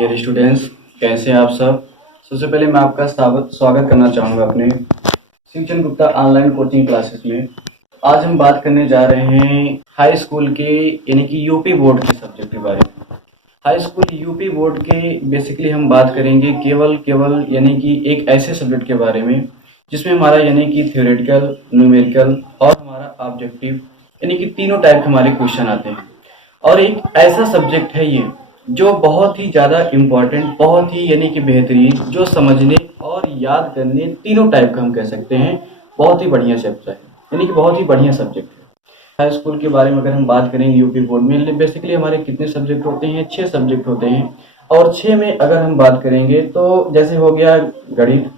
Dear students, कैसे हैं आप सब। सबसे पहले मैं आपका स्वागत करना चाहूँगा अपने Shivchand Gupta online coaching classes में। आज हम बात करने जा रहे हैं हाई स्कूल के यानी कि यूपी बोर्ड के सब्जेक्ट के बारे में। हाई स्कूल यूपी बोर्ड के बेसिकली हम बात करेंगे केवल यानी कि एक ऐसे सब्जेक्ट के बारे में जिसमें हमारा यानी कि थ्योरेटिकल, न्यूमेरिकल और हमारा ऑब्जेक्टिव यानी कि तीनों टाइप के हमारे क्वेश्चन आते हैं। और एक ऐसा सब्जेक्ट है ये जो बहुत ही ज़्यादा इम्पोर्टेंट, बहुत ही यानी कि बेहतरीन, जो समझने और याद करने तीनों टाइप का हम कह सकते हैं बहुत ही बढ़िया चैप्टर है, यानी कि बहुत ही बढ़िया सब्जेक्ट है। हाई स्कूल के बारे में अगर हम बात करेंगे यूपी बोर्ड में बेसिकली हमारे कितने सब्जेक्ट होते हैं, 6 सब्जेक्ट होते हैं। और 6 में अगर हम बात करेंगे तो जैसे हो गया गणित,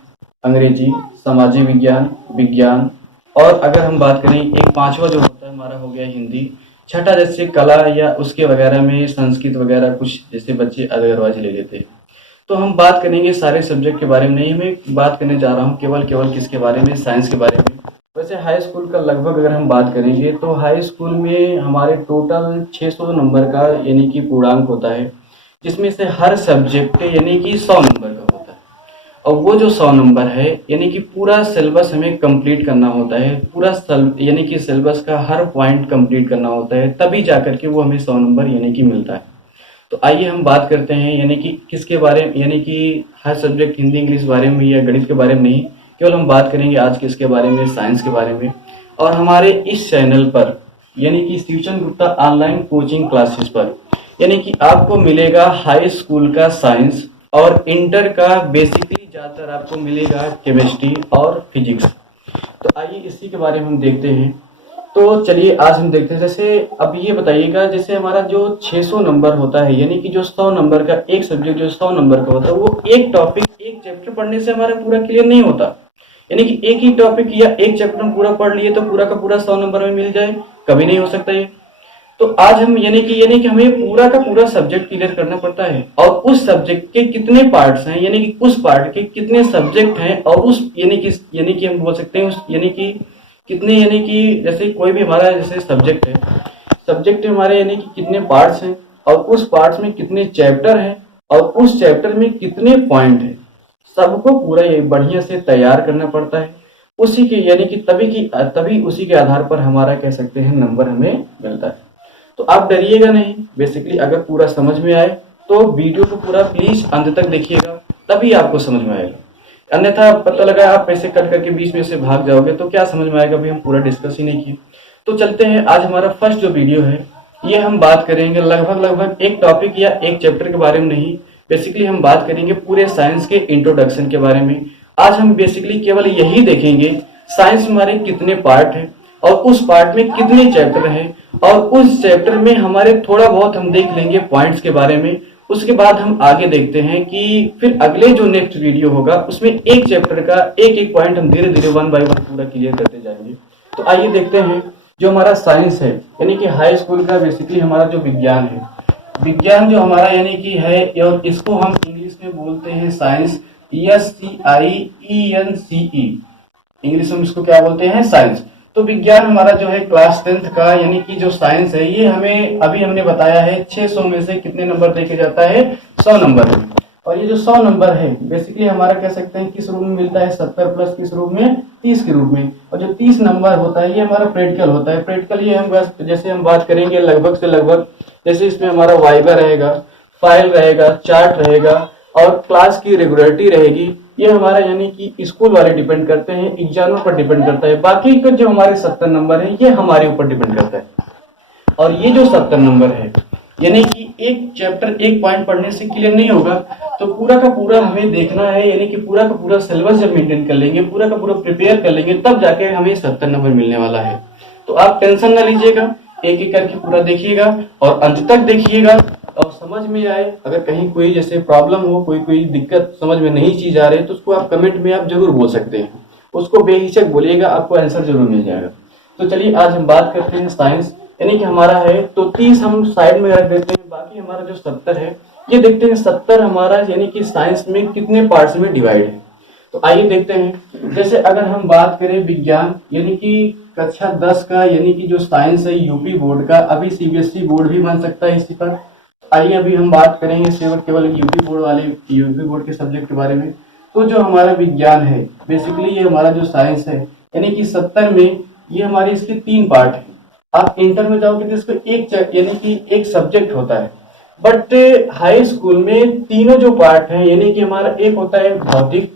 अंग्रेजी, सामाजिक विज्ञान, विज्ञान, और अगर हम बात करें एक पांचवा जो होता है हमारा हो गया हिंदी, छठा जैसे कला या उसके वगैरह में संस्कृत वगैरह कुछ जैसे बच्चे अदरवाइज ले लेते हैं। तो हम बात करेंगे सारे सब्जेक्ट के बारे में नहीं, मैं बात करने जा रहा हूँ केवल किसके बारे में, साइंस के बारे में। वैसे हाई स्कूल का लगभग अगर हम बात करेंगे तो हाई स्कूल में हमारे टोटल 600 नंबर का यानी कि पूर्णांक होता है, जिसमें से हर सब्जेक्ट यानी कि 100 नंबर का होता है। और वो जो 100 नंबर है यानी कि पूरा सिलेबस हमें कंप्लीट करना होता है, पूरा यानी कि सिलेबस का हर पॉइंट कंप्लीट करना होता है, तभी जाकर के वो हमें 100 नंबर यानी कि मिलता है। तो आइए हम बात करते हैं यानी कि किसके बारे में, यानी कि हर सब्जेक्ट हिंदी इंग्लिश बारे में या गणित के बारे में नहीं, केवल हम बात करेंगे आज किसके बारे में, साइंस के बारे में। और हमारे इस चैनल पर यानी कि Shivchand Gupta online coaching classes पर यानी कि आपको मिलेगा हाई स्कूल का साइंस और इंटर का बेसिकली ज़्यादातर आपको मिलेगा केमिस्ट्री और फिजिक्स। तो आइए इसी के बारे में हम देखते हैं। तो चलिए आज हम देखते हैं, जैसे अब ये बताइएगा, जैसे हमारा जो 600 नंबर होता है यानी कि जो 100 नंबर का एक सब्जेक्ट जो 100 नंबर का होता है, वो एक टॉपिक एक चैप्टर पढ़ने से हमारा पूरा क्लियर नहीं होता। यानी कि एक ही टॉपिक या एक चैप्टर हम पूरा पढ़ लिए तो पूरा का पूरा 100 नंबर में मिल जाए, कभी नहीं हो सकता ये। तो आज हम यानी कि हमें पूरा का पूरा सब्जेक्ट क्लियर करना पड़ता है, और उस सब्जेक्ट के कितने पार्ट्स हैं, यानी कि उस पार्ट के कितने सब्जेक्ट हैं, और उस यानी कि हम बोल सकते हैं उस यानी कि कितने, यानी कि जैसे कोई भी हमारा जैसे सब्जेक्ट है, सब्जेक्ट हमारे यानी कि कितने पार्ट्स हैं, और उस पार्ट्स में कितने चैप्टर हैं, और उस चैप्टर में कितने पॉइंट हैं, सबको पूरा ये बढ़िया से तैयार करना पड़ता है। उसी के यानी कि तभी उसी के आधार पर हमारा कह सकते हैं नंबर हमें मिलता है। तो आप डरिएगा नहीं, बेसिकली अगर पूरा समझ में आए तो वीडियो को पूरा प्लीज अंत तक देखिएगा, तभी आपको समझ में आएगा। अन्यथा पता लगा आप पैसे कट करके बीच में से भाग जाओगे तो क्या समझ में आएगा, अभी हम पूरा डिस्कस ही नहीं किए। तो चलते हैं, आज हमारा फर्स्ट जो वीडियो है ये हम बात करेंगे लगभग एक टॉपिक या एक चैप्टर के बारे में नहीं, बेसिकली हम बात करेंगे पूरे साइंस के इंट्रोडक्शन के बारे में। आज हम बेसिकली केवल यही देखेंगे साइंस में हमारे कितने पार्ट हैं, और उस पार्ट में कितने चैप्टर हैं, और उस चैप्टर में हमारे थोड़ा बहुत हम देख लेंगे पॉइंट्स के बारे में। उसके बाद हम आगे देखते हैं कि फिर अगले जो नेक्स्ट वीडियो होगा उसमें एक चैप्टर का एक एक पॉइंट हम धीरे धीरे 1 बाय 1 पूरा क्लियर करते जाएंगे। तो आइए देखते हैं जो हमारा साइंस है यानी कि हाई स्कूल का बेसिकली हमारा जो विज्ञान है, विज्ञान जो हमारा यानी कि है, और इसको हम इंग्लिश में बोलते हैं साइंस, SCIENCE, इंग्लिश में इसको क्या बोलते हैं, साइंस। तो विज्ञान हमारा जो है क्लास 10th का यानी कि जो साइंस है, ये हमें अभी हमने बताया है 600 में से कितने नंबर देखे जाता है, 100 नंबर में। और ये जो 100 नंबर है बेसिकली हमारा कह सकते हैं किस रूप में मिलता है, 70 प्लस किस रूप में, 30 के रूप में। और जो 30 नंबर होता है ये हमारा प्रैक्टिकल होता है। प्रैक्टिकल ये हम जैसे हम बात करेंगे लगभग से लगभग, जैसे इसमें हमारा वाइवा रहेगा, फाइल रहेगा, चार्ट रहेगा, और क्लास की रेगुलरिटी रहेगी। ये हमारा यानी कि स्कूल वाले डिपेंड करते हैं, एग्जाम पर डिपेंड करता है। बाकी का जो हमारे 70 नंबर है ये हमारे ऊपर डिपेंड करता है। और ये जो 70 नंबर है यानी कि एक चैप्टर एक पॉइंट पढ़ने से क्लियर नहीं होगा, तो पूरा का पूरा हमें देखना है, यानी कि पूरा का पूरा सिलेबस जब मेंटेन कर लेंगे, पूरा का पूरा प्रिपेयर कर लेंगे, तब जाके हमें 70 नंबर मिलने वाला है। तो आप टेंशन ना लीजिएगा, एक एक करके पूरा देखिएगा और अंत तक देखिएगा, और समझ में आए। अगर कहीं कोई जैसे प्रॉब्लम हो, कोई दिक्कत समझ में नहीं चीज आ रही है, तो उसको आप कमेंट में आप जरूर बोल सकते हैं, उसको बेहिचक बोलिएगा, आपको आंसर जरूर मिल जाएगा। तो चलिए आज हम बात करते हैं साइंस, यानी कि हमारा है तो 30 हम साइड में रख देते हैं, बाकी हमारा जो 70 है ये देखते हैं 70 हमारा यानी कि साइंस में कितने पार्ट्स में डिवाइड है। तो आइए देखते हैं, जैसे अगर हम बात करें विज्ञान यानी कि कक्षा 10 का यानी कि जो साइंस है यूपी बोर्ड का, अभी सीबीएसई बोर्ड भी बन सकता है इसी पर। आइए अभी हम बात करेंगे सिर्फ केवल यूपी बोर्ड के सब्जेक्ट के बारे में। तो जो हमारा विज्ञान है, बेसिकली ये हमारा जो साइंस है, यानी कि 70 में ये हमारे इसके 3 पार्ट हैं। आप इंटर में जाओगे तो इसको यानी कि एक सब्जेक्ट होता है, बट हाई स्कूल में तीनों जो पार्ट हैं, यानी कि हमारा एक होता है भौतिक,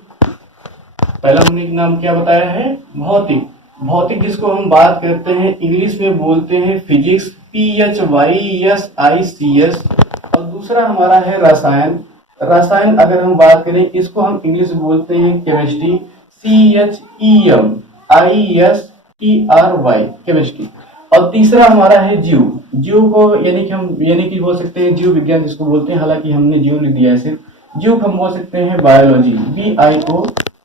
पहला हमने एक नाम क्या बताया है, भौतिक। भौतिक जिसको हम बात करते हैं इंग्लिश में बोलते हैं फिजिक्स, PHYSICS। और दूसरा हमारा है रसायन। रसायन अगर हम बात करें इसको हम इंग्लिश में बोलते हैं केमिस्ट्री, CHEMISTRY, केमिस्ट्री। और तीसरा हमारा है जीव। जीव को यानी कि बोल सकते हैं जीव विज्ञान जिसको बोलते हैं, हालांकि हमने जीव लिख दिया है सिर्फ। जीव हम बोल सकते हैं बायोलॉजी,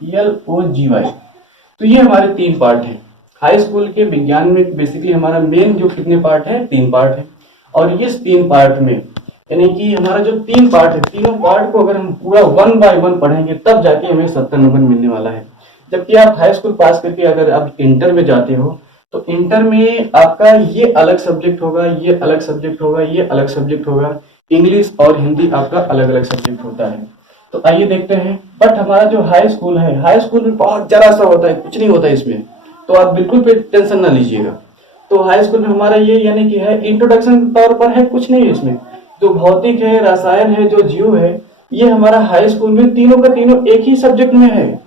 BIOLOGY। तो ये हमारे 3 पार्ट हैं। हाई स्कूल के विज्ञान में बेसिकली हमारा मेन जो कितने पार्ट है, 3 पार्ट है। और इस 3 पार्ट में यानी कि हमारा जो 3 पार्ट है, तीनों पार्ट को अगर हम पूरा 1 बाय 1 पढ़ेंगे तब जाके हमें 70 नंबर मिलने वाला है। जबकि आप हाई स्कूल पास करके अगर आप इंटर में जाते हो तो इंटर में आपका ये अलग सब्जेक्ट होगा, ये अलग सब्जेक्ट होगा, ये अलग सब्जेक्ट होगा। इंग्लिश और हिंदी आपका अलग अलग सब्जेक्ट होता है। तो आइए देखते हैं। बट हमारा जो हाई स्कूल है, हाई स्कूल में बहुत जरा सा होता है, कुछ नहीं होता है इसमें, तो आप बिल्कुल पे टेंशन ना लीजिएगा। तो हाई स्कूल में हमारा ये यानी कि है इंट्रोडक्शन के तौर पर है, कुछ नहीं है इसमें। जो भौतिक है, रसायन है, जो जीव है, ये हमारा हाई स्कूल में तीनों का तीनों एक ही सब्जेक्ट में है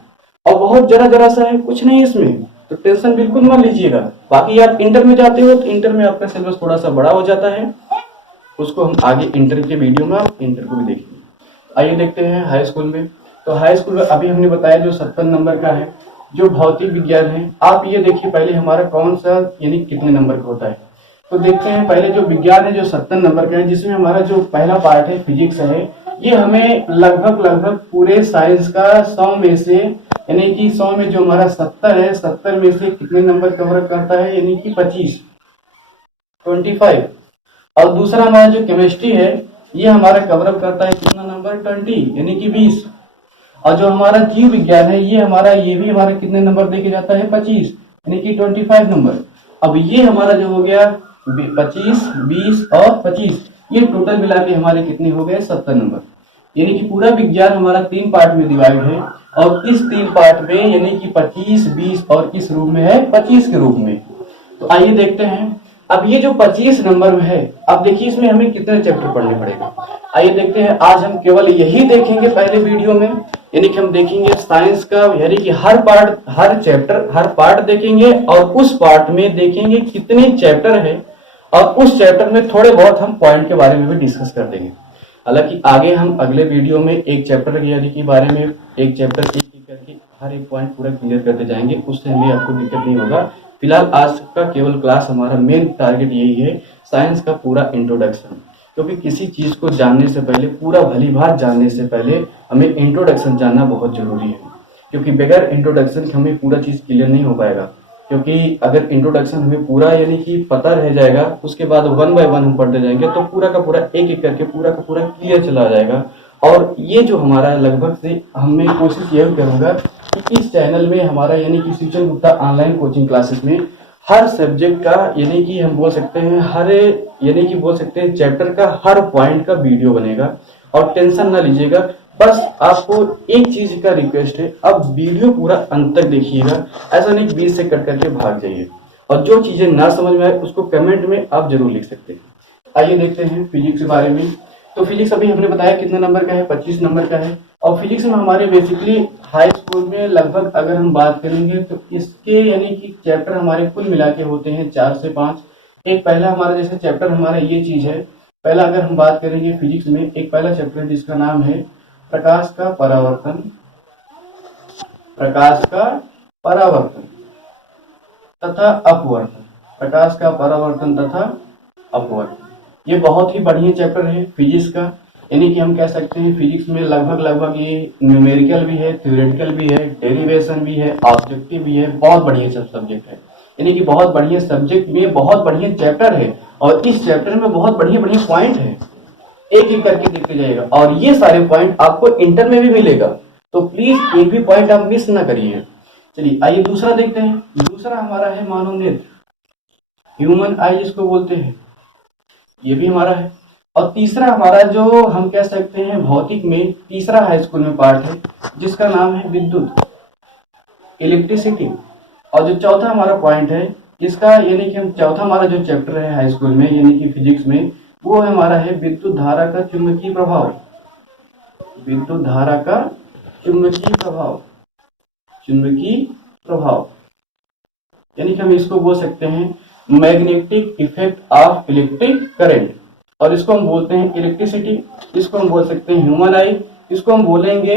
और बहुत जरा जरा सा है, कुछ नहीं इसमें, तो टेंशन बिल्कुल मत लीजिएगा। बाकी आप इंटर में जाते हो तो इंटर में आपका सिलेबस थोड़ा सा बड़ा हो जाता है, उसको हम आगे इंटर के वीडियो में आप इंटर को भी देखेंगे। आइए देखते हैं हाई स्कूल में। तो हाई स्कूल में अभी हमने बताया जो 70 नंबर का है, जो भौतिक विज्ञान है। आप ये देखिए पहले हमारा कौन सा यानी कितने नंबर का होता है। तो देखते हैं पहले जो विज्ञान है जो 70 नंबर का है, जिसमें हमारा जो पहला पार्ट है फिजिक्स है, ये हमें लगभग पूरे साइंस का 100 में से यानी कि 100 में जो हमारा 70 है, 70 में से कितने नंबर कवर करता है, यानी कि 25। और दूसरा हमारा जो केमिस्ट्री है ये हमारा कवर अप करता है कितना नंबर, 20 यानी कि 20। और जो हमारा जीव विज्ञान है ये भी हमारा कितने नंबर देके जाता है, 25 यानी कि 25 नंबर। अब ये हमारा जो हो गया 25, 20 और 25, ये टोटल मिला के हमारे कितने हो गए, 70 नंबर। यानी कि पूरा विज्ञान हमारा 3 पार्ट में डिवाइड है और इस 3 पार्ट में यानी कि 25, 20 और किस रूप में है, 25 के रूप में। तो आइए देखते हैं। अब ये जो 25 नंबर में है, अब देखिए इसमें हमें कितने चैप्टर पढ़ने पड़ेगा। आइए देखते हैं। आज हम केवल यही देखेंगे पहले वीडियो में, यानी कि हम देखेंगे साइंस का, यानी कि हर पार्ट देखेंगे और उस पार्ट में देखेंगे कितने चैप्टर है और उस चैप्टर में थोड़े बहुत हम पॉइंट के बारे में भी डिस्कस कर देंगे। हालांकि आगे हम अगले वीडियो में एक चैप्टर यानी कि बारे में एक चैप्टर एक करके हर एक पॉइंट पूरा क्लियर करते जाएंगे, उससे हमें आपको दिक्कत नहीं होगा। फिलहाल आज का केवल क्लास हमारा मेन टारगेट यही है, साइंस का पूरा इंट्रोडक्शन। क्योंकि किसी चीज को जानने से पहले, पूरा भली भांति जानने से पहले हमें इंट्रोडक्शन जानना बहुत जरूरी है। क्योंकि बगैर इंट्रोडक्शन के हमें पूरा चीज क्लियर नहीं हो पाएगा। क्योंकि अगर इंट्रोडक्शन हमें पूरा यानी कि पता रह जाएगा, उसके बाद 1 बाय 1 हम पढ़ते जाएंगे तो पूरा का पूरा एक एक करके पूरा का पूरा क्लियर चला जाएगा। और ये जो हमारा लगभग से मैं कोशिश यही करूंगा कि इस चैनल में हमारा यानी कि Shivchand Gupta online coaching classes में हर सब्जेक्ट का यानी कि हम बोल सकते हैं चैप्टर का हर पॉइंट का वीडियो बनेगा। और टेंशन ना लीजिएगा, बस आपको एक चीज का रिक्वेस्ट है, अब वीडियो पूरा अंत तक देखिएगा, ऐसा नहीं बीच से कट करके भाग जाइए। और जो चीजें ना समझ में आए उसको कमेंट में आप जरूर लिख सकते हैं। आइए देखते हैं फिजिक्स के बारे में। तो फिजिक्स अभी हमने बताया कितने नंबर का है, 25 नंबर का है। और फिजिक्स में हमारे बेसिकली हाई स्कूल में लगभग अगर हम बात करेंगे तो इसके यानी कि चैप्टर हमारे कुल मिला के होते हैं 4 से 5। एक पहला हमारा जैसे चैप्टर हमारा ये चीज है, पहला अगर हम बात करेंगे फिजिक्स में एक पहला चैप्टर है जिसका नाम है प्रकाश का परावर्तन तथा अपवर्तन। प्रकाश का परावर्तन तथा अपवर्तन, ये बहुत ही बढ़िया चैप्टर है फिजिक्स का। यानी कि हम कह सकते हैं फिजिक्स में लगभग ये न्यूमेरिकल भी है, थ्योरेटिकल भी है, डेरिवेशन भी है, ऑब्जेक्टिव भी है, बहुत बढ़िया सब सब्जेक्ट है। यानी कि बहुत बढ़िया सब्जेक्ट में बहुत बढ़िया चैप्टर है और इस चैप्टर में बहुत बढ़िया बढ़िया पॉइंट है, एक एक करके देखते जाइएगा। और ये सारे पॉइंट आपको इंटर में भी मिलेगा, तो प्लीज एक भी पॉइंट आप मिस ना करिए। चलिए आइए दूसरा देखते हैं। दूसरा हमारा है मानव नेत्र, ह्यूमन आई जिसको बोलते हैं, ये भी हमारा है। और तीसरा हमारा जो हम कह सकते हैं भौतिक में तीसरा हाई स्कूल में पार्ट है जिसका नाम है विद्युत, इलेक्ट्रिसिटी। और जो चौथा हमारा पॉइंट है इसका, यानी कि हम चौथा हमारा जो चैप्टर है हाई स्कूल में यानी कि फिजिक्स में, वो हमारा है विद्युत धारा का चुंबकीय प्रभाव। विद्युत धारा का चुंबकीय प्रभाव, चुंबकीय प्रभाव, यानी कि हम इसको बोल सकते हैं magnetic effect of electric current. और इसको हम बोलते हैं इलेक्ट्रिसिटी, इसको हम बोल सकते हैं ह्यूमन आई, इसको हम बोलेंगे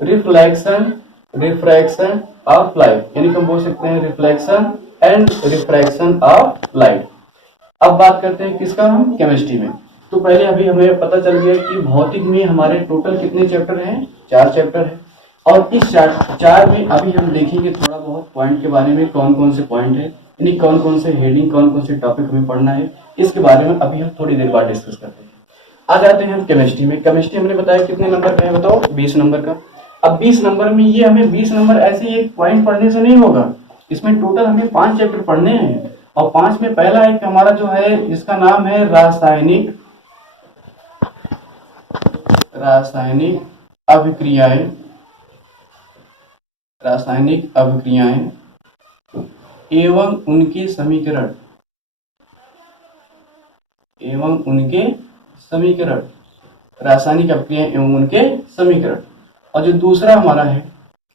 रिफ्लेक्शन, रिफ्रैक्शन ऑफ लाइट, यानी कि हम बोल सकते हैं reflection and refraction of light. अब बात करते हैं किसका, हम केमिस्ट्री में। तो पहले अभी हमें पता चल गया कि भौतिक में हमारे टोटल कितने चैप्टर हैं, 4 चैप्टर है। और इस चार में अभी हम देखेंगे थोड़ा बहुत पॉइंट के बारे में, कौन कौन से पॉइंट है, यानी कौन कौन से हेडिंग, कौन कौन से टॉपिक हमें पढ़ना है, इसके बारे में अभी हम थोड़ी देर बाद डिस्कस करते हैं। आ जाते हैं हम केमिस्ट्री में। केमिस्ट्री हमने बताया कितने नंबर का है, बताओ, 20 नंबर का। अब 20 नंबर में ये हमें 20 नंबर ऐसे एक पॉइंट पढ़ने से नहीं होगा, इसमें टोटल हमें 5 चैप्टर पढ़ने हैं। और 5 में पहला एक हमारा जो है जिसका नाम है रासायनिक अभिक्रियाएं, रासायनिक अभिक्रियाएं एवं उनके समीकरण, एवं उनके समीकरण, रासायनिक अभिक्रियाएं एवं उनके समीकरण। और जो दूसरा हमारा है,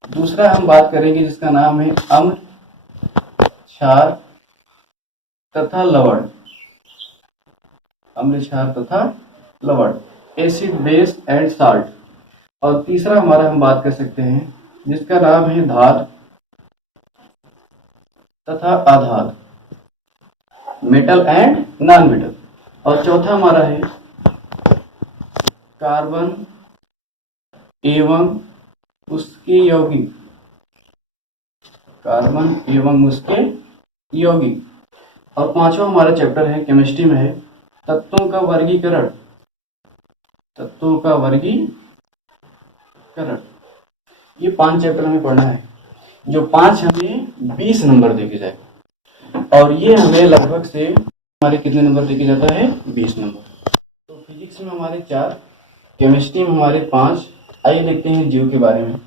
दूसरा हम बात करेंगे जिसका नाम है अम्ल, क्षार तथा लवण, अम्ल, क्षार तथा लवण, एसिड, बेस एंड साल्ट। और तीसरा हमारा हम बात कर सकते हैं जिसका नाम है धातु तथा आधार, मेटल एंड नॉन मेटल। और चौथा हमारा है कार्बन एवं उसके यौगिक, कार्बन एवं उसके यौगिक। और पांचवा हमारा चैप्टर है केमिस्ट्री में है तत्वों का वर्गीकरण, तत्वों का वर्गीकरण। ये 5 चैप्टर हमें पढ़ना है, जो 5 हमें 20 नंबर देके जाए। और ये हमें लगभग से हमारे कितने नंबर देके जाता है, 20 नंबर। तो फिजिक्स में हमारे 4, केमिस्ट्री में हमारे 5। आइए देखते हैं जीव के बारे में।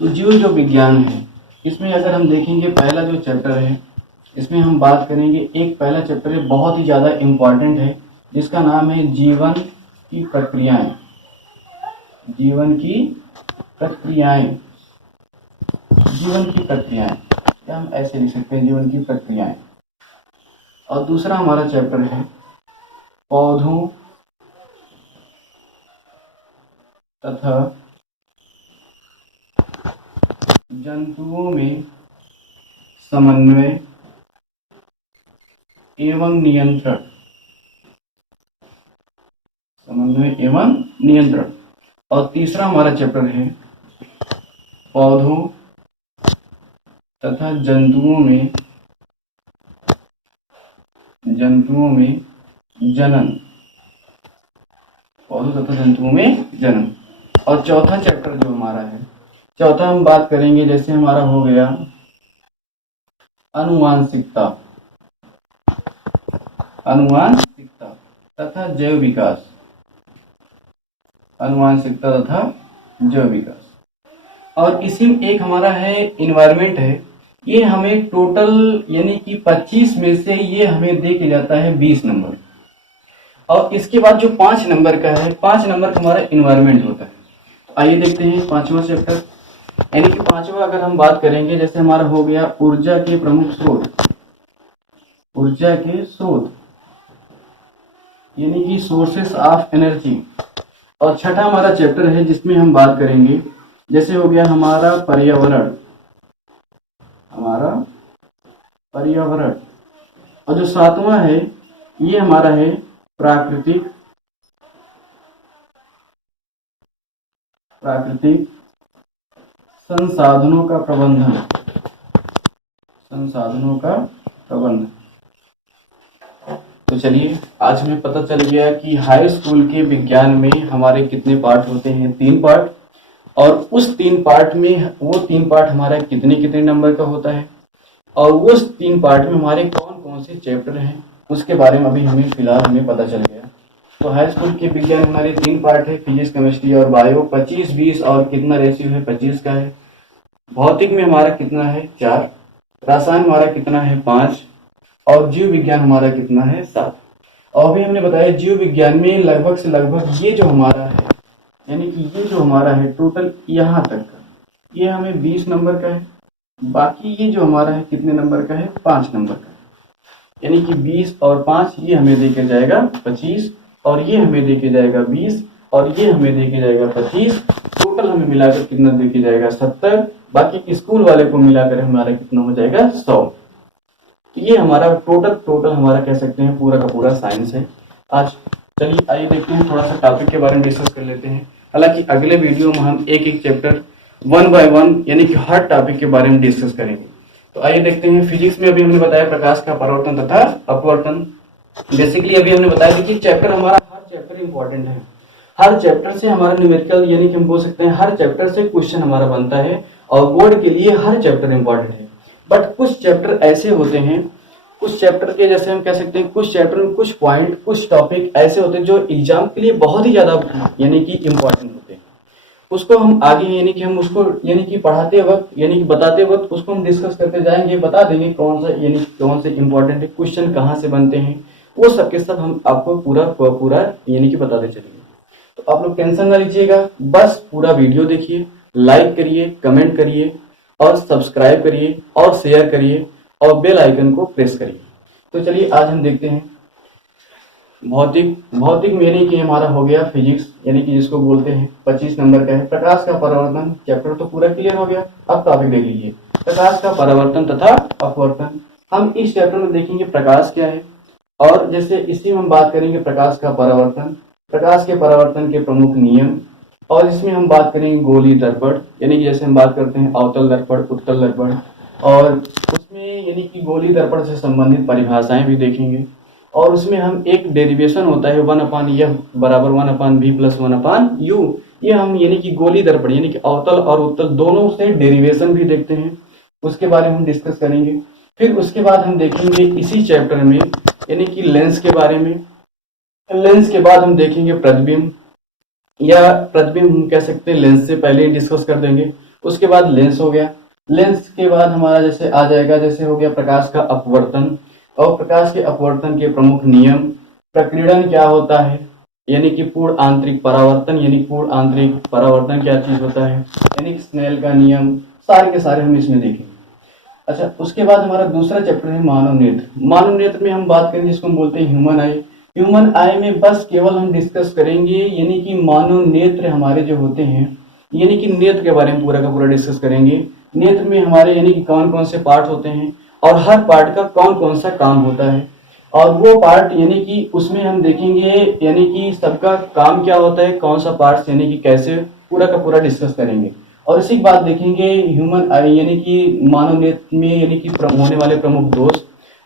तो जीव जो विज्ञान है, इसमें अगर हम देखेंगे पहला जो चैप्टर है इसमें हम बात करेंगे, एक पहला चैप्टर है बहुत ही ज़्यादा इम्पॉर्टेंट है जिसका नाम है जीवन की प्रक्रियाएं, जीवन की प्रक्रियाएं, जीवन की प्रक्रियाएं, या हम ऐसे लिख सकते हैं जीवन की प्रक्रियाएं। और दूसरा हमारा चैप्टर है पौधों तथा जंतुओं में समन्वय एवं नियंत्रण, समन्वय एवं नियंत्रण। और तीसरा हमारा चैप्टर है पौधों तथा जंतुओं में जनन, पौधों तथा जंतुओं में जनन। और चौथा चैप्टर जो हमारा है, चौथा हम बात करेंगे जैसे हमारा हो गया आनुवांशिकता, आनुवांशिकता तथा जैव विकास, आनुवांशिकता तथा जैव विकास। और इसी में एक हमारा है इन्वायरमेंट है, ये हमें टोटल यानी कि 25 में से ये हमें दे के जाता है 20 नंबर। और इसके बाद जो 5 नंबर का है, 5 नंबर का हमारा इन्वायरमेंट होता है। आइए देखते हैं 5वां चैप्टर, यानी कि 5वां अगर हम बात करेंगे जैसे हमारा हो गया ऊर्जा के प्रमुख स्रोत, ऊर्जा के स्रोत यानी कि सोर्सेस ऑफ एनर्जी। और छठा हमारा चैप्टर है जिसमें हम बात करेंगे जैसे हो गया हमारा पर्यावरण, हमारा पर्यावरण। और जो 7वां है ये हमारा है प्राकृतिक संसाधनों का प्रबंधन, संसाधनों का प्रबंधन। तो चलिए आज हमें पता चल गया कि हाई स्कूल के विज्ञान में हमारे कितने पार्ट होते हैं, 3 पार्ट। और उस 3 पार्ट में वो 3 पार्ट हमारा कितने कितने नंबर का होता है, और उस 3 पार्ट में हमारे कौन कौन से चैप्टर हैं उसके बारे में अभी हमें फिलहाल हमें पता चल गया। तो हाई स्कूल के विज्ञान हमारे 3 पार्ट है, फिजिक्स, केमिस्ट्री और बायो। 25, 20 और कितना रेशियो है, 25 का है। भौतिक में हमारा कितना है, 4। रसायन हमारा कितना है, 5। और जीव विज्ञान हमारा कितना है, 7। और अभी हमने बताया जीव विज्ञान में लगभग से लगभग ये जो हमारा है, यानी कि ये जो हमारा है टोटल यहाँ तक का, ये हमें 20 नंबर का है। बाकी ये जो हमारा है कितने नंबर का है, 5 नंबर का है। यानी कि 20 और 5 ये हमें देके जाएगा 25, और ये हमें देके जाएगा 20, और ये हमें देके जाएगा 25। टोटल हमें मिलाकर कितना देके जाएगा, 70। बाकी स्कूल वाले को मिलाकर हमारा कितना हो जाएगा, 100। तो ये हमारा टोटल हमारा कह सकते हैं पूरा का पूरा साइंस है आज। चलिए आइए देखते हैं, थोड़ा सा टॉपिक के बारे में डिस्कस कर लेते हैं। हालांकि अगले वीडियो में हम एक एक चैप्टर 1 बाय 1 यानी कि हर टॉपिक के बारे में डिस्कस करेंगे। तो आइए देखते हैं। फिजिक्स में अभी हमने बताया प्रकाश का परावर्तन तथा अपवर्तन। बेसिकली अभी हमने बताया कि चैप्टर हमारा हर चैप्टर इंपॉर्टेंट है। हर चैप्टर से हमारा न्यूमेरिकल यानी कि हम बोल सकते हैं हर चैप्टर से क्वेश्चन हमारा बनता है, और बोर्ड के लिए हर चैप्टर इंपॉर्टेंट है। बट कुछ चैप्टर ऐसे होते हैं, कुछ चैप्टर के जैसे हम कह सकते हैं कुछ चैप्टर में कुछ पॉइंट, कुछ टॉपिक ऐसे होते हैं जो एग्जाम के लिए बहुत ही ज्यादा यानी कि इंपॉर्टेंट होते हैं। उसको हम आगे यानी कि हम उसको यानी कि पढ़ाते वक्त यानी कि बताते वक्त उसको हम डिस्कस करते जाएंगे, बता देंगे कौन सा यानी कौन से इंपॉर्टेंट है, क्वेश्चन कहाँ से बनते हैं, वो सब के सब हम आपको पूरा यानी कि बताते चलेंगे। तो आप लोग टेंशन ना लीजिएगा, बस पूरा वीडियो देखिए, लाइक करिए, कमेंट करिए और सब्सक्राइब करिए और शेयर करिए और बेल आइकन को प्रेस करिए। तो चलिए आज हम देखते हैं भौतिक में यानी कि हमारा हो गया फिजिक्स, यानी कि जिसको बोलते हैं 25 नंबर का है। प्रकाश का परावर्तन चैप्टर तो पूरा क्लियर हो गया। अब टॉपिक देख लीजिए, प्रकाश का परावर्तन तथा अपवर्तन। हम इस चैप्टर में देखेंगे प्रकाश क्या है, और जैसे इसी में हम बात करेंगे प्रकाश का परावर्तन, प्रकाश के परावर्तन के प्रमुख नियम, और इसमें हम बात करेंगे गोलीय दर्पण, यानी कि जैसे हम बात करते हैं अवतल दर्पण, उत्तल दर्पण, और उसमें यानी कि गोलीय दर्पण से संबंधित परिभाषाएं भी देखेंगे। और उसमें हम एक डेरिवेशन होता है 1/f बराबर 1/v प्लस 1/u, ये हम यानी कि गोलीय दर्पण यानी कि अवतल और उत्तल दोनों से डेरिवेशन भी देखते हैं, उसके बारे में हम डिस्कस करेंगे। फिर उसके बाद हम देखेंगे इसी चैप्टर में यानी कि लेंस के बारे में। लेंस के बाद हम देखेंगे प्रतिबिंब, या प्रतिबिंब हम कह सकते हैं लेंस से पहले ही डिस्कस कर देंगे। उसके बाद लेंस हो गया। लेंस के बाद हमारा जैसे आ जाएगा, जैसे हो गया प्रकाश का अपवर्तन, और प्रकाश के अपवर्तन के प्रमुख नियम, प्रकीर्णन क्या होता है, यानी कि पूर्ण आंतरिक परावर्तन, यानी पूर्ण आंतरिक परावर्तन क्या चीज होता है, यानी कि स्नेल का नियम, सारे के सारे हम इसमें देखेंगे। अच्छा, उसके बाद हमारा दूसरा चैप्टर है मानव नेत्र। मानव नेत्र में हम बात करेंगे जिसको हम बोलते हैं ह्यूमन आई। ह्यूमन आई में बस केवल हम डिस्कस करेंगे यानी कि मानव नेत्र हमारे जो होते हैं, यानी कि नेत्र के बारे में पूरा का पूरा डिस्कस करेंगे। नेत्र में हमारे यानी कि कौन कौन से पार्ट होते हैं और हर पार्ट का कौन कौन सा काम होता है, और वो पार्ट यानी कि उसमें हम देखेंगे यानी कि सबका काम क्या होता है, कौन सा पार्ट यानी कि कैसे, पूरा का पूरा डिस्कस करेंगे। और इसी बात देखेंगे ह्यूमन आई यानी कि मानव नेत्र में यानी कि होने वाले प्रमुख दोष,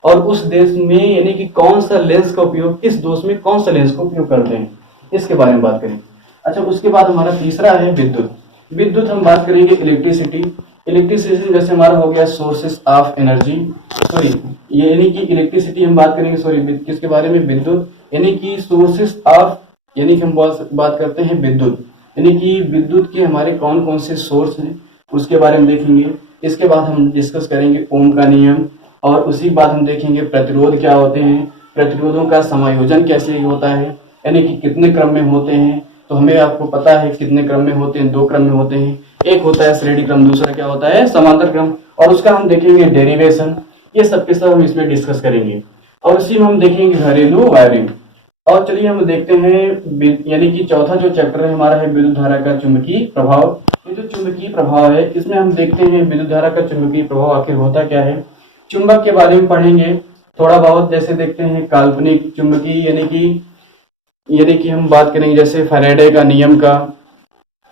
और उस देश में यानी कि कौन सा लेंस का उपयोग, किस दोष में कौन सा लेंस का उपयोग करते हैं, इसके बारे में बात करेंगे। अच्छा, उसके बाद हमारा तीसरा है विद्युत। विद्युत हम बात करेंगे इलेक्ट्रिसिटी। इलेक्ट्रिसिटी जैसे हमारा हो गया सोर्सेस ऑफ एनर्जी, सॉरी यानी कि इलेक्ट्रिसिटी हम बात करेंगे, सॉरी किसके बारे में, विद्युत, यानी कि सोर्सेस ऑफ, यानी कि हम बात करते हैं विद्युत, यानी कि विद्युत के हमारे कौन कौन से सोर्स हैं उसके बारे में देखेंगे। इसके बाद हम डिस्कस करेंगे ओम का नियम, और उसी बाद हम देखेंगे प्रतिरोध क्या होते हैं, प्रतिरोधों का समायोजन कैसे होता है, यानी कि कितने क्रम में होते हैं। तो हमें आपको पता है कितने क्रम में होते हैं, 2 क्रम में होते हैं, एक होता है श्रेणी क्रम, दूसरा क्या होता है समांतर क्रम, और उसका हम देखेंगे डेरिवेशन। ये सब के सब हम इसमें डिस्कस करेंगे, और इसी में हम देखेंगे घरेलू वायरिंग। और चलिए हम देखते हैं यानी कि चौथा जो चैप्टर है हमारा है विद्युत धारा का चुंबकीय प्रभाव। ये जो चुंबकीय प्रभाव है इसमें हम देखते हैं विद्युत धारा का चुंबकीय प्रभाव आखिर होता क्या है, चुंबक के बारे में पढ़ेंगे थोड़ा बहुत। जैसे देखते हैं काल्पनिक चुंबकीय यानी कि हम बात करेंगे जैसे फैराडे का नियम का,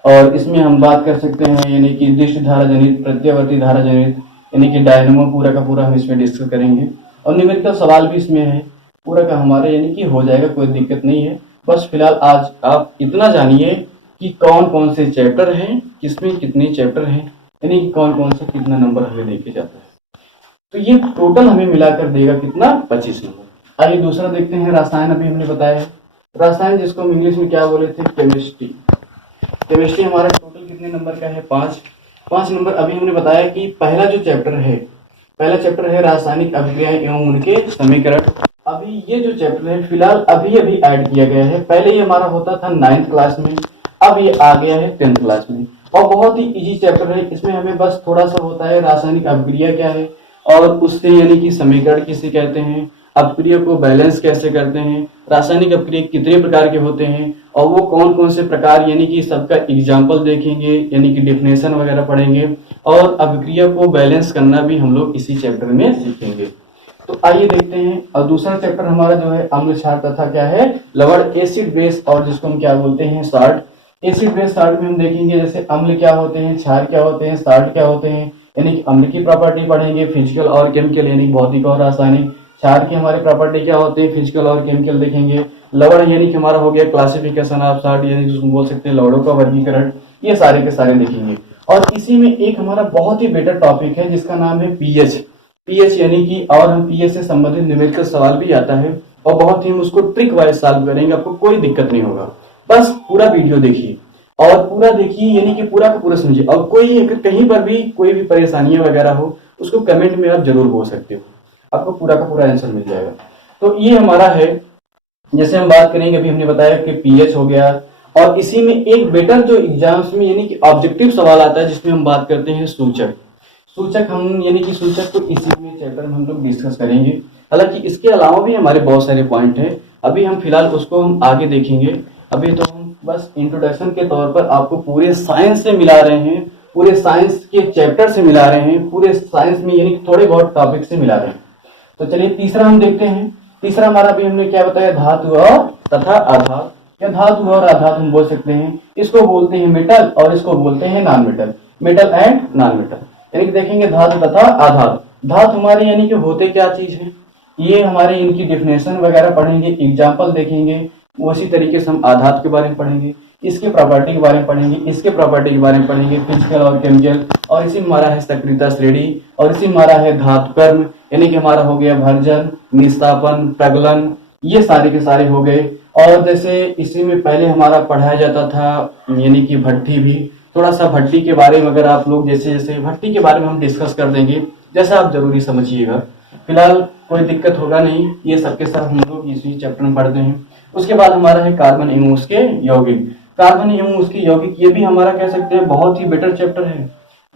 और इसमें हम बात कर सकते हैं यानी कि दिष्ट धारा जनित, प्रत्यावर्ती धारा जनित, यानी कि डायनेमो, पूरा का पूरा हम इसमें डिस्कस करेंगे। और न्यूमेरिकल सवाल भी इसमें है, पूरा का हमारे यानी कि हो जाएगा, कोई दिक्कत नहीं है। बस फिलहाल आज आप इतना जानिए कि कौन कौन से चैप्टर हैं, किसमें कितने चैप्टर हैं, यानी कि कौन कौन से कितना नंबर हमें देके जाता है। तो ये टोटल हमें मिलाकर देगा कितना, 25 नंबर। आइए दूसरा देखते हैं रसायन। अभी हमने बताया है रसायन जिसको हम इंग्लिश में क्या बोले थे, केमिस्ट्री। केमिस्ट्री हमारा टोटल कितने नंबर का है, 5 नंबर। अभी हमने बताया कि पहला चैप्टर है रासायनिक अभिक्रियाएं एवं उनके समीकरण। अभी ये जो चैप्टर है फिलहाल अभी अभी ऐड किया गया है, पहले ये हमारा होता था 9th क्लास में, अब ये आ गया है 10th क्लास में। और बहुत ही इजी चैप्टर है, इसमें हमें बस थोड़ा सा होता है रासायनिक अभिक्रिया क्या है और उससे यानी कि समीकरण किसे कहते हैं, अपक्रिया को बैलेंस कैसे करते हैं, रासायनिक अपक्रिया कितने प्रकार के होते हैं और वो कौन कौन से प्रकार यानी कि सबका एग्जाम्पल देखेंगे, यानी कि डेफिनेशन वगैरह पढ़ेंगे और अपक्रिया को बैलेंस करना भी हम लोग इसी चैप्टर में सीखेंगे। तो आइए देखते हैं। और दूसरा चैप्टर हमारा जो है अम्ल क्षार तथा क्या है लवण, एसिड बेस, और जिसको हम क्या बोलते हैं साल्ट। एसिड बेस साल्ट में हम देखेंगे जैसे अम्ल क्या होते हैं, क्षार क्या होते हैं, साल्ट क्या होते हैं, यानी कि अम्ल की प्रॉपर्टी पढ़ेंगे, फिजिकल और केमिकल यानी भौतिक और रासायनिक। क्षार की हमारी प्रॉपर्टी क्या होती है, फिजिकल और केमिकल देखेंगे। लवण यानी कि हमारा हो गया क्लासिफिकेशन ऑफ साल्ट, यानी जिसको बोल सकते हैं लवणों का वर्गीकरण। ये सारे के सारे देखेंगे। और इसी में एक हमारा बहुत ही बेटर टॉपिक है जिसका नाम है पीएच यानी कि, और हम पीएच से संबंधित न्यूमेरिकल सवाल भी आता है और बहुत ही हम उसको ट्रिक वाइज सॉल्व करेंगे, आपको कोई दिक्कत नहीं होगा। बस पूरा वीडियो देखिए और पूरा देखिए यानी कि पूरा का पूरा समझिए। और कोई अगर कहीं पर भी कोई भी परेशानियां वगैरह हो उसको कमेंट में आप जरूर बोल सकते हो, आपको पूरा का पूरा आंसर मिल जाएगा। तो ये हमारा है, जैसे हम बात करेंगे अभी हमने बताया कि पीएच हो गया। और इसी में एक बेटर जो एग्जाम्स में यानी कि ऑब्जेक्टिव सवाल आता है जिसमें हम बात करते हैं सूचक हम यानी कि सूचक को इसी में चैप्टर में हम लोग डिस्कस करेंगे। हालांकि इसके अलावा भी हमारे बहुत सारे पॉइंट हैं, अभी हम फिलहाल उसको हम आगे देखेंगे। अभी तो हम बस इंट्रोडक्शन के तौर पर आपको पूरे साइंस से मिला रहे हैं, पूरे साइंस के चैप्टर से मिला रहे हैं, पूरे साइंस में यानी थोड़े बहुत टॉपिक से मिला रहे हैं। तो चलिए तीसरा हम देखते हैं। तीसरा हमारा भी हमने क्या बताया, धातु और तथा आधात। या धातु और आधात हम बोल सकते हैं, इसको बोलते हैं मेटल और इसको बोलते हैं non metal, metal and non metal. यानी कि देखेंगे धातु तथा आधात। धातु हमारे यानी कि होते क्या चीज है, ये हमारे इनकी डेफिनेशन वगैरह पढ़ेंगे, एग्जाम्पल देखेंगे। उसी तरीके से हम आधात के बारे में पढ़ेंगे, इसके प्रॉपर्टी के बारे में पढ़ेंगे, इसके प्रॉपर्टी के बारे में पढ़ेंगे, फिजिकल और केमिकल। और इसी में हमारा है सक्रियता श्रेणी, और इसी में हमारा है धातु कर्म, यानी कि हमारा हो गया भर्जन, निस्तापन, प्रगलन, ये सारे के सारे हो गए। और जैसे इसी में पहले हमारा पढ़ाया जाता था यानी कि भट्टी भी, थोड़ा सा भट्टी के बारे में अगर आप लोग जैसे जैसे भट्टी के बारे में हम डिस्कस कर देंगे, जैसा आप जरूरी समझिएगा। फिलहाल कोई दिक्कत होगा नहीं, ये सबके सब हम लोग इसी चैप्टर में पढ़ते हैं। उसके बाद हमारा है कार्बन एवं उसके यौगिक। कार्बन एवं उसके यौगिक ये भी हमारा कह सकते हैं बहुत ही बेटर चैप्टर है।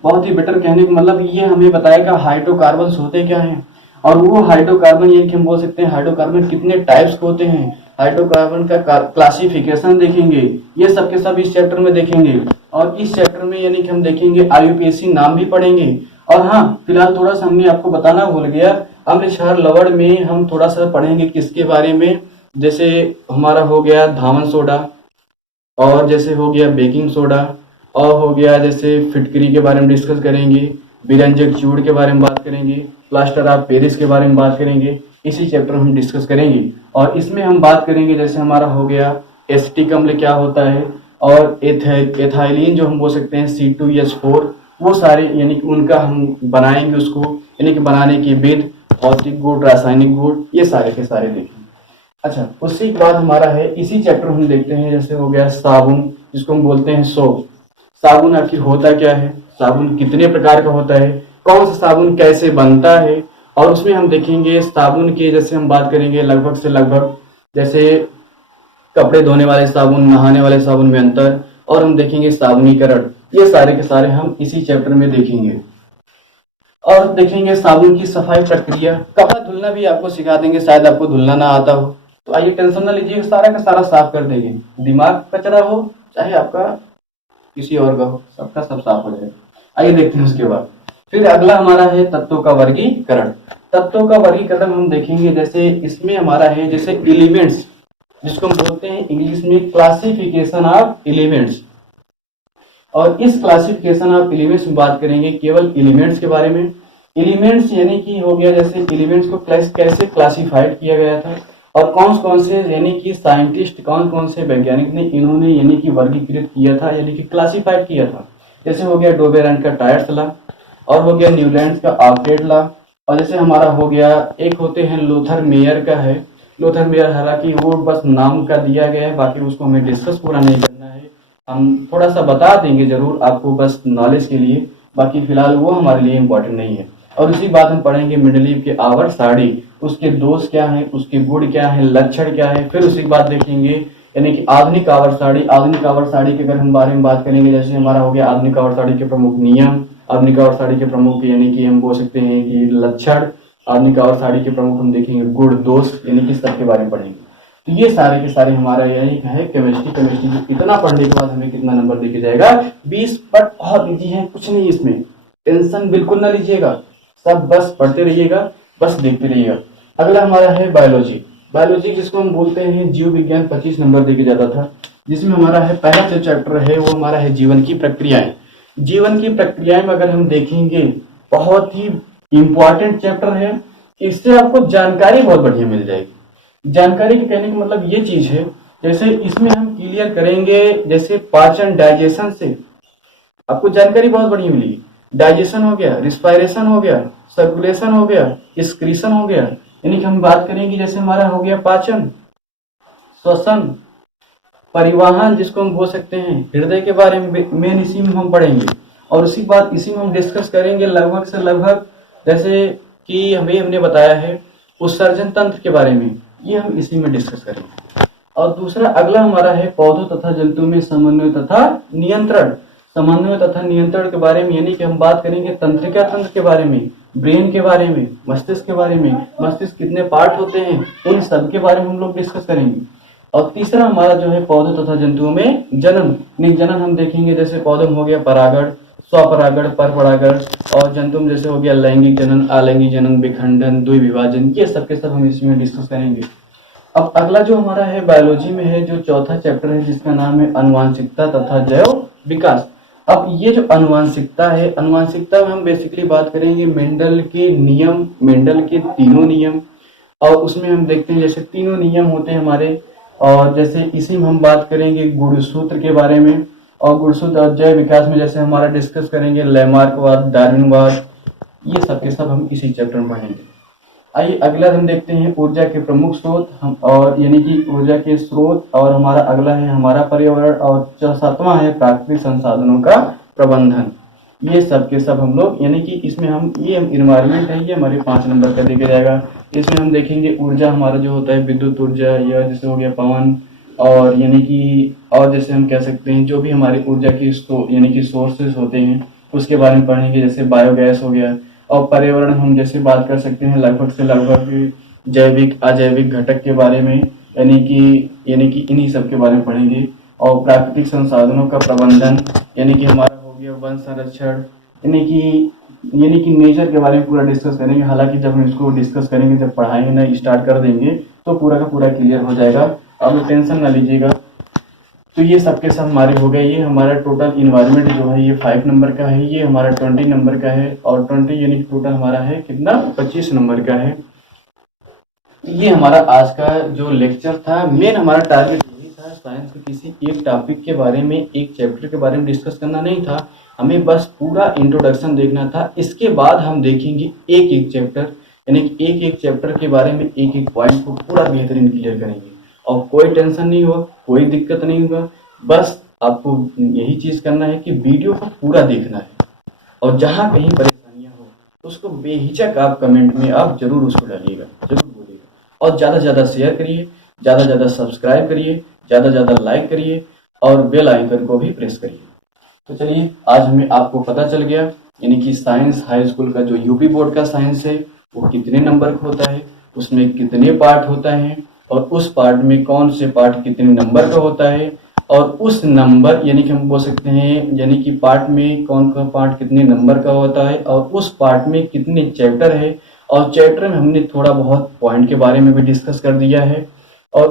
बहुत ही बेटर कहने का मतलब ये हमें बताएगा हाइड्रोकार्बन होते क्या हैं, और वो हाइड्रोकार्बन यानी कि हम बोल सकते हैं हाइड्रोकार्बन कितने टाइप्स के होते हैं, हाइड्रोकार्बन का क्लासिफिकेशन देखेंगे, ये सब के सब इस चैप्टर में देखेंगे। और इस चैप्टर में यानी कि हम देखेंगे IUPAC नाम भी पढ़ेंगे। और हाँ, फिलहाल थोड़ा सा हमने आपको बताना भूल गया, अम्ल क्षार लवण में हम थोड़ा सा पढ़ेंगे किसके बारे में, जैसे हमारा हो गया धावन सोडा, और जैसे हो गया बेकिंग सोडा, और हो गया जैसे फिटकरी के बारे में डिस्कस करेंगे, विरंजक चूड़ के बारे में बात करेंगे, प्लास्टर ऑफ पेरिस के बारे में बात करेंगे। इसी चैप्टर हम डिस्कस करेंगे। और इसमें हम बात करेंगे जैसे हमारा हो गया एसिटिक अम्ल क्या होता है, और एथाइलिन जो हम बोल सकते हैं C2H4, वो सारे यानी कि उनका हम बनाएंगे उसको, यानी कि बनाने की विधि, भौतिक गुण, रासायनिक गुण, ये सारे के सारे देखेंगे। अच्छा, उसी के बाद हमारा है इसी चैप्टर हम देखते हैं जैसे हो गया साबुन, जिसको हम बोलते हैं सोप। साबुन आखिर होता क्या है, साबुन कितने प्रकार का होता है, कौन सा साबुन कैसे बनता है, और उसमें हम देखेंगे साबुन के जैसे हम बात करेंगे लगभग से लगभग, जैसे कपड़े धोने वाले साबुन, नहाने वाले साबुन में अंतर, और हम देखेंगे साबुनीकरण। ये सारे के सारे हम इसी चैप्टर में देखेंगे। और देखेंगे साबुन की सफाई प्रक्रिया, कपड़ा धुलना भी आपको सिखा देंगे, शायद आपको धुलना ना आता हो तो आइए टेंशन ना लीजिए, सारा का सारा साफ कर देंगे। दिमाग कचरा हो चाहे आपका किसी और का हो, सबका सब साफ हो जाएगा। आइए देखते हैं उसके बाद। फिर अगला हमारा है तत्वों का वर्गीकरण। तत्वों का वर्गीकरण हम देखेंगे जैसे इसमें हमारा है जैसे एलिमेंट्स, जिसको हम बोलते हैं इंग्लिश में क्लासिफिकेशन ऑफ एलिमेंट्स। और इस क्लासिफिकेशन ऑफ एलिमेंट्स में बात करेंगे केवल एलिमेंट्स के बारे में। एलिमेंट्स यानी कि हो गया जैसे एलिमेंट्स को कैसे क्लासिफाइड किया गया था, और कौन से यानी कि साइंटिस्ट, कौन से वैज्ञानिक ने इन्होंने यानी कि वर्गीकृत किया था, यानी कि क्लासिफाइड किया था। जैसे हो गया डोबेरेन का टायर्स लॉ, और हो गया न्यूलैंड का ऑक्टेट लॉ, और जैसे हमारा हो गया एक होते हैं लूथर मेयर का है, लोथरमेयर, हालांकि वो बस नाम का दिया गया है, बाकी उसको हमें डिस्कस पूरा नहीं करना है। हम थोड़ा सा बता देंगे जरूर आपको बस नॉलेज के लिए, बाकी फिलहाल वो हमारे लिए इम्पोर्टेंट नहीं है। और उसी बात हम पढ़ेंगे मंडलीव के आवर साड़ी, उसके दोष क्या है, उसके गुण क्या है, लक्षण क्या है। फिर उसी बात देखेंगे यानी कि आधुनिक आवर साड़ी। आधुनिक आवर साड़ी के अगर हम बारे में बात करेंगे, जैसे हमारा हो गया आधुनिक आवर साड़ी के प्रमुख नियम, आधुनिक आवर साड़ी के प्रमुख यानी कि हम बोल सकते हैं कि लक्षण, आधुनिक आवर साड़ी के प्रमुख हम देखेंगे गुण दोष, यानी कि सबके बारे में पढ़ेंगे। तो ये सारे के सारे हमारा यही है केमिस्ट्री। केमिस्ट्री इतना पढ़ने के बाद हमें कितना नंबर देके जाएगा 20। बट बहुत इजी है, कुछ नहीं इसमें टेंशन बिल्कुल ना लीजिएगा, सब बस पढ़ते रहिएगा, बस देखते रहिएगा। अगला हमारा है बायोलॉजी। बायोलॉजी जिसको हम बोलते हैं जीव विज्ञान, 25 नंबर देके जाता था, जिसमें हमारा है पहला जो चैप्टर है वो हमारा है जीवन की प्रक्रियाएं। जीवन की प्रक्रियाएं में अगर हम देखेंगे बहुत ही इंपॉर्टेंट चैप्टर है, इससे आपको जानकारी बहुत बढ़िया मिल जाएगी। जानकारी के कहने का मतलब ये चीज है, जैसे इसमें हम क्लियर करेंगे जैसे पाचन डाइजेशन से आपको जानकारी बहुत बढ़िया मिलेगी। डाइजेशन हो गया, रिस्पायरेशन हो गया, सर्कुलेशन हो गया, एक्सक्रीशन हो गया, यानी कि हम बात करेंगे जैसे हमारा हो गया पाचन, श्वसन, परिवहन जिसको हम बोल सकते हैं, हृदय के बारे में मेन इसी में हम पढ़ेंगे। और उसी बात इसी में हम डिस्कस करेंगे लगभग से लगभग, जैसे कि हमने बताया है उत्सर्जन तंत्र के बारे में, ये हम इसी में डिस्कस करेंगे। और दूसरा अगला हमारा है पौधों तथा जंतु में समन्वय तथा नियंत्रण। समन्वय तथा नियंत्रण के बारे में यानी कि हम बात करेंगे तंत्रिका तंत्र के बारे में, ब्रेन के बारे में, मस्तिष्क के बारे में, मस्तिष्क कितने पार्ट होते हैं, इन सब के बारे में हम लोग डिस्कस करेंगे। और तीसरा हमारा जो है पौधों तथा जंतुओं में जनन। जनन हम देखेंगे जैसे पौधों में हो गया परागण, स्वपरागण, परपरागण, और जंतु में जैसे हो गया लैंगिक जनन, अलैंगिक जनन, विखंडन, द्विविभाजन, ये सब के सब हम इसमें डिस्कस करेंगे। अब अगला जो हमारा है बायोलॉजी में है जो चौथा चैप्टर है जिसका नाम है अनुवांशिकता तथा जैव विकास। अब ये जो अनुवांशिकता है, अनुवांशिकता में हम बेसिकली बात करेंगे मेंडल के नियम, मेंडल के तीनों नियम, और उसमें हम देखते हैं जैसे तीनों नियम होते हैं हमारे। और जैसे इसी में हम बात करेंगे गुणसूत्र के बारे में, और गुणसूत्र और जैव विकास में जैसे हमारा डिस्कस करेंगे लैमार्कवाद, डार्विनवाद, ये सब के सब हम इसी चैप्टर में पढ़ेंगे। आइए अगला हम देखते हैं ऊर्जा के प्रमुख स्रोत, हम और यानी कि ऊर्जा के स्रोत, और हमारा अगला है हमारा पर्यावरण, और सातवां है प्राकृतिक संसाधनों का प्रबंधन। ये सब के सब हम लोग यानी कि इसमें हम ये इन्वायरमेंट है, ये हमारे 5 नंबर का देके जाएगा। इसमें हम देखेंगे ऊर्जा हमारा जो होता है विद्युत ऊर्जा, या जैसे हो गया पवन, और यानी कि और जैसे हम कह सकते हैं जो भी हमारी ऊर्जा की यानी कि सोर्सेज होते हैं उसके बारे में पढ़ेंगे, जैसे बायोगैस हो गया। और पर्यावरण हम जैसे बात कर सकते हैं लगभग से लगभग जैविक अजैविक घटक के बारे में, यानी कि इन्हीं सब के बारे में पढ़ेंगे। और प्राकृतिक संसाधनों का प्रबंधन यानी कि हमारा हो गया वन संरक्षण, यानी कि नेचर के बारे में पूरा डिस्कस करेंगे। हालांकि जब हम इसको डिस्कस करेंगे, जब पढ़ाई ना स्टार्ट कर देंगे तो पूरा का पूरा क्लियर हो जाएगा, अब टेंशन ना लीजिएगा। तो ये सबके सब हमारे हो गए। ये हमारा टोटल इन्वायरमेंट जो है ये 5 नंबर का है, ये हमारा 20 नंबर का है, और 20 यानी टोटल हमारा है कितना 25 नंबर का है। ये हमारा आज का जो लेक्चर था, मेन हमारा टारगेट यही था, साइंस के किसी एक टॉपिक के बारे में, एक चैप्टर के बारे में डिस्कस करना नहीं था, हमें बस पूरा इंट्रोडक्शन देखना था। इसके बाद हम देखेंगे एक एक चैप्टर, यानी कि एक एक चैप्टर के बारे में एक एक पॉइंट को पूरा बेहतरीन क्लियर करेंगे। और कोई टेंशन नहीं होगा, कोई दिक्कत नहीं होगा, बस आपको यही चीज करना है कि वीडियो को पूरा देखना है, और जहां कहीं परेशानियां हो उसको बेहिचक आप कमेंट में आप जरूर उसको डालिएगा, जरूर बोलिएगा। और ज्यादा से ज्यादा शेयर करिए, ज्यादा से ज्यादा सब्सक्राइब करिए, ज्यादा से ज्यादा लाइक करिए, और बेल आइकन को भी प्रेस करिए। तो चलिए आज हमें आपको पता चल गया यानी कि साइंस हाई स्कूल का जो यूपी बोर्ड का साइंस है वो कितने नंबर का होता है, उसमें कितने पार्ट होता है, और उस पार्ट में कौन से पार्ट कितने नंबर का होता है, और उस नंबर यानी कि हम बोल सकते हैं यानी कि पार्ट में कौन सा पार्ट कितने नंबर का होता है, और उस पार्ट में कितने चैप्टर है, और चैप्टर में हमने थोड़ा बहुत पॉइंट के बारे में भी डिस्कस कर दिया है। और